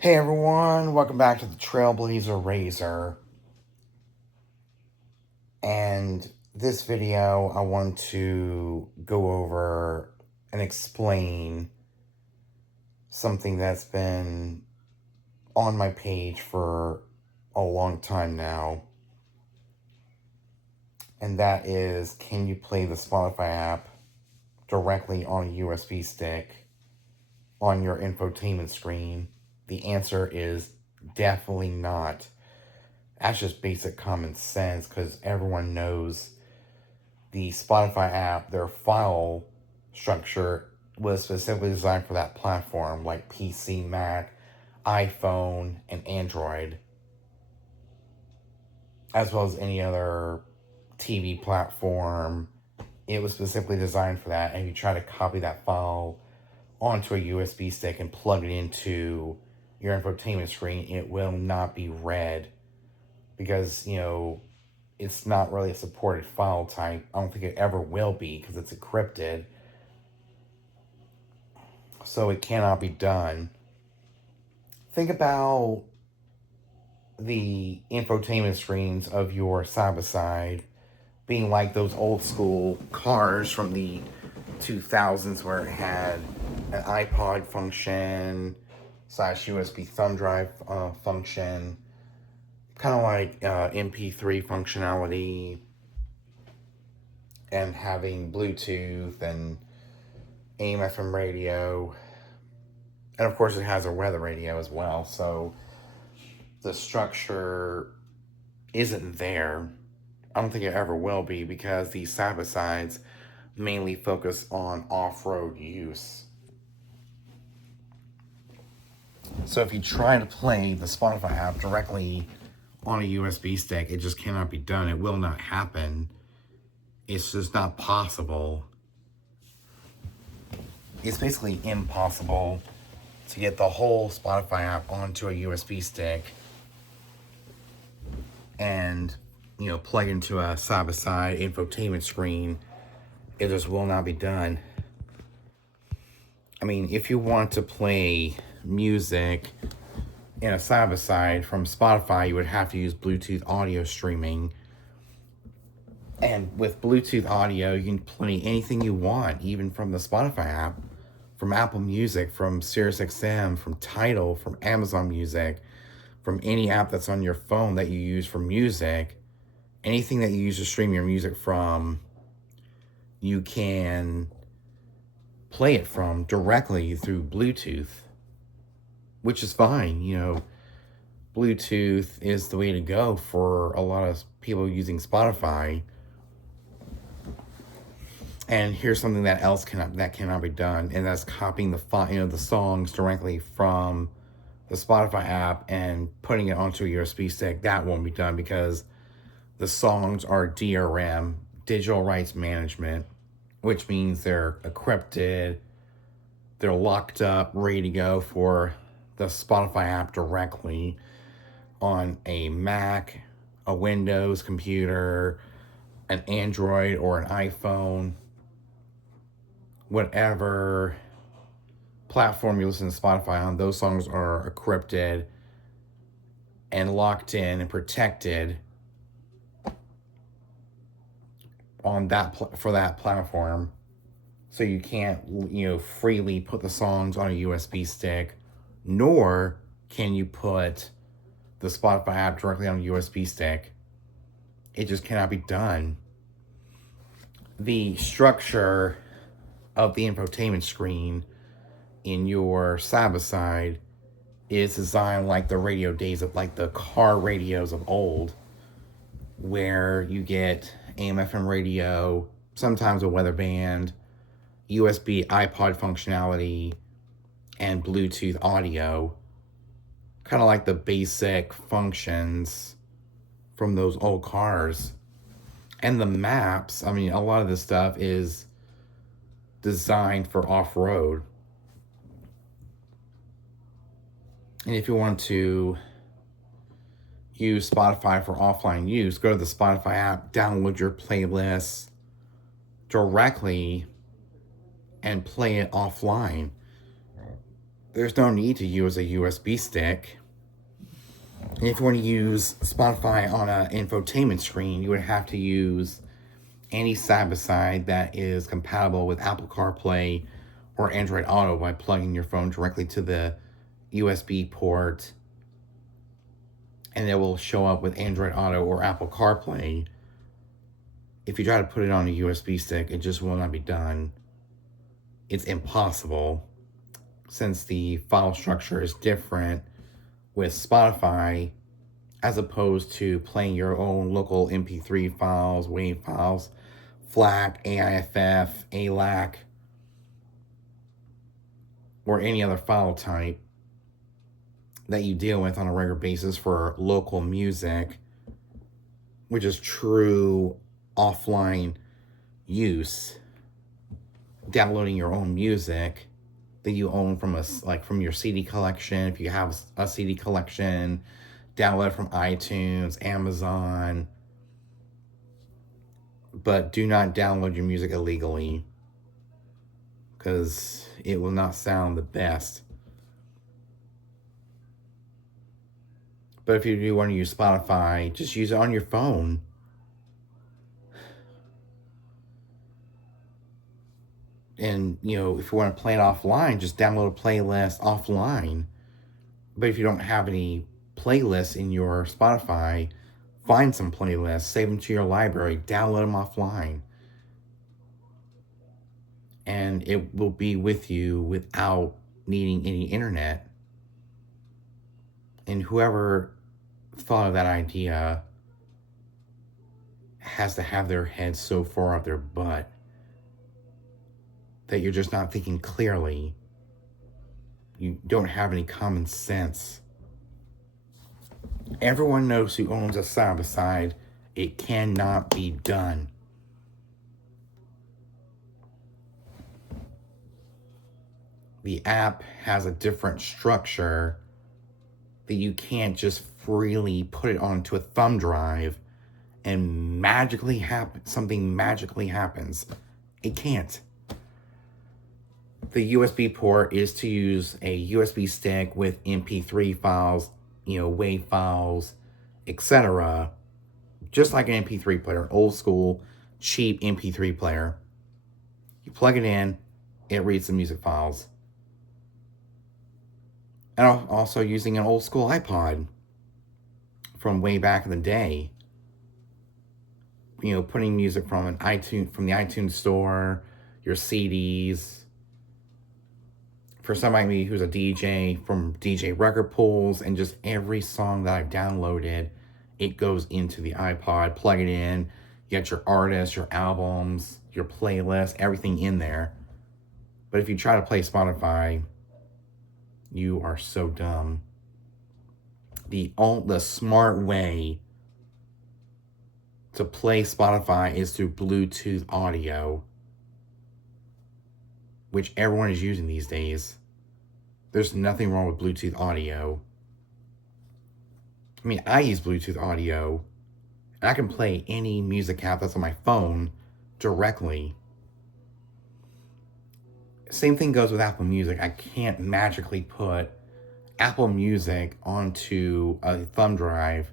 Hey everyone, welcome back to the Trailblazer Razor. And this video, I want to go over and explain something that's been on my page for a long time now. And that is, can you play the Spotify app directly on a USB stick on your infotainment screen? The answer is definitely not. That's just basic common sense because everyone knows the Spotify app, their file structure was specifically designed for that platform, like PC, Mac, iPhone, and Android, as well as any other TV platform. It was specifically designed for that. And if you try to copy that file onto a USB stick and plug it into your infotainment screen, it will not be read because, it's not really a supported file type. I don't think it ever will be because it's encrypted. So it cannot be done. Think about the infotainment screens of your side-by-side being like those old school cars from the 2000s where it had an iPod function / USB thumb drive function, kind of like MP3 functionality, and having Bluetooth and AM/FM radio, and of course it has a weather radio as well. So the structure isn't there. I don't think it ever will be because these side-by-sides mainly focus on off-road use. So if you try to play the Spotify app directly on a USB stick, it just cannot be done. It will not happen. It's just not possible. It's basically impossible to get the whole Spotify app onto a USB stick and, plug into a side-by-side infotainment screen. It just will not be done. I mean, if you want to play music in a side-by-side from Spotify, you would have to use Bluetooth audio streaming. And with Bluetooth audio, you can play anything you want, even from the Spotify app, from Apple Music, from SiriusXM, from Tidal, from Amazon Music, from any app that's on your phone that you use for music. Anything that you use to stream your music from, you can play it from directly through Bluetooth, which is fine. Bluetooth is the way to go for a lot of people using Spotify. And here's something that cannot be done, and that's copying the songs directly from the Spotify app and putting it onto a USB stick. That won't be done because the songs are DRM, digital rights management, which means they're encrypted, they're locked up, ready to go for the Spotify app directly on a Mac, a Windows computer, an Android, or an iPhone. Whatever platform you listen to Spotify on, those songs are encrypted and locked in and protected on for that platform. So you can't, freely put the songs on a USB stick, nor can you put the Spotify app directly on a USB stick. It just cannot be done. The structure of the infotainment screen in your side-by-side is designed like the radio days of, like the car radios of old, where you get AM/FM radio, sometimes a weather band, USB iPod functionality, and Bluetooth audio. Kind of like the basic functions from those old cars. And the maps, a lot of this stuff is designed for off-road. And if you want to use Spotify for offline use, go to the Spotify app, download your playlists directly, and play it offline. there's no need to use a USB stick. And if you want to use Spotify on an infotainment screen, you would have to use any side-by-side that is compatible with Apple CarPlay or Android Auto by plugging your phone directly to the USB port, and it will show up with Android Auto or Apple CarPlay. If you try to put it on a USB stick, it just will not be done. It's impossible, since the file structure is different with Spotify as opposed to playing your own local MP3 files, WAV files, FLAC, AIFF, ALAC, or any other file type that you deal with on a regular basis for local music, which is true offline use. Downloading your own music that you own from your CD collection, if you have a CD collection, download it from iTunes, Amazon, but do not download your music illegally, because it will not sound the best. But if you do want to use Spotify, just use it on your phone. And, if you want to play it offline, just download a playlist offline. But if you don't have any playlists in your Spotify, find some playlists, save them to your library, download them offline. And it will be with you without needing any internet. And whoever thought of that idea has to have their head so far up their butt that you're just not thinking clearly. You don't have any common sense. Everyone knows who owns a side-by-side. It cannot be done. The app has a different structure that you can't just freely put it onto a thumb drive and something magically happens. It can't. The USB port is to use a USB stick with MP3 files, WAV files, etc. Just like an MP3 player, old school, cheap MP3 player. You plug it in, it reads the music files. And also using an old school iPod from way back in the day. Putting music from the iTunes store, your CDs. For somebody like me who's a DJ, from DJ record pools, and just every song that I've downloaded, it goes into the iPod, plug it in, you got your artists, your albums, your playlist, everything in there. But if you try to play Spotify, you are so dumb. The smart way to play Spotify is through Bluetooth audio, which everyone is using these days. There's nothing wrong with Bluetooth audio. I mean, I use Bluetooth audio, and I can play any music app that's on my phone directly. Same thing goes with Apple Music. I can't magically put Apple Music onto a thumb drive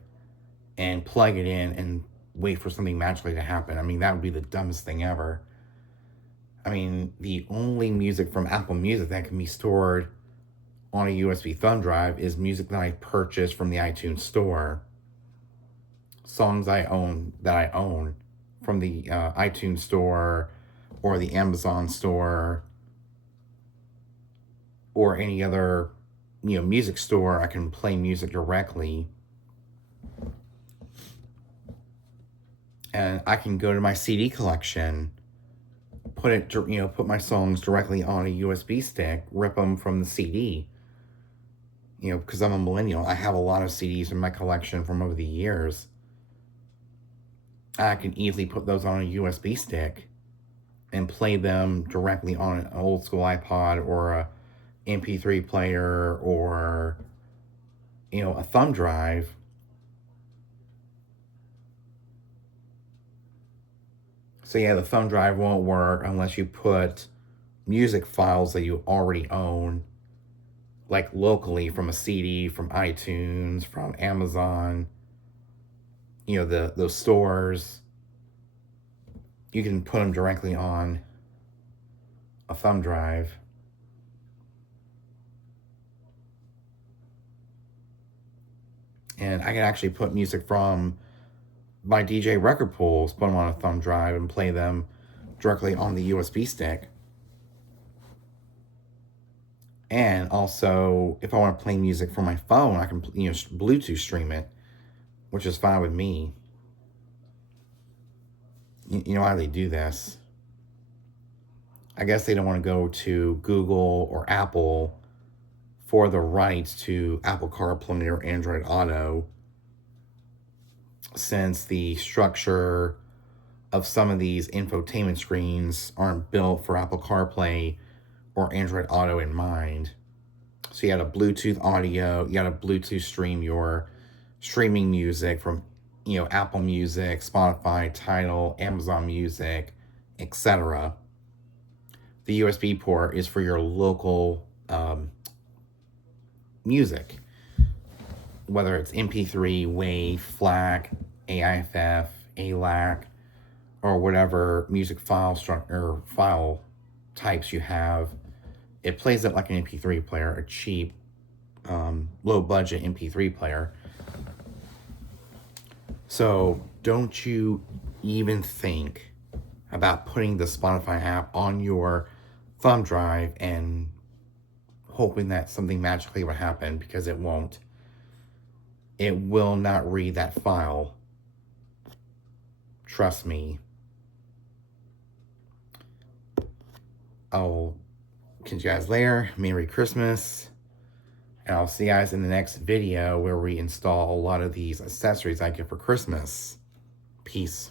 and plug it in and wait for something magically to happen. I mean, that would be the dumbest thing ever. I mean, the only music from Apple Music that can be stored on a USB thumb drive is music that I purchased from the iTunes store. Songs I own from the iTunes store or the Amazon store or any other music store. I can play music directly. And I can go to my CD collection, put my songs directly on a USB stick, rip them from the CD. Because I'm a millennial, I have a lot of CDs in my collection from over the years. I can easily put those on a USB stick and play them directly on an old school iPod or a MP3 player or, a thumb drive. So yeah, the thumb drive won't work unless you put music files that you already own like locally from a CD, from iTunes, from Amazon, you know, those stores. You can put them directly on a thumb drive. And I can actually put music from my DJ record pools, put them on a thumb drive, and play them directly on the USB stick. And also, if I want to play music from my phone, I can, you know, Bluetooth stream it, which is fine with me. You know how they do this? I guess they don't want to go to Google or Apple for the rights to Apple CarPlay or Android Auto, since the structure of some of these infotainment screens aren't built for Apple CarPlay or Android Auto in mind. So you got a Bluetooth audio, you got to Bluetooth stream your streaming music from, you know, Apple Music, Spotify, Tidal, Amazon Music, etc. The USB port is for your local music, whether it's MP3, WAV, FLAC, AIFF, ALAC, or whatever music file or file types you have. It plays it like an MP3 player, a cheap, low budget MP3 player. So don't you even think about putting the Spotify app on your thumb drive and hoping that something magically would happen, because it won't. It will not read that file. Trust me. I'll catch you guys later. Merry Christmas. And I'll see you guys in the next video where we install a lot of these accessories I get for Christmas. Peace.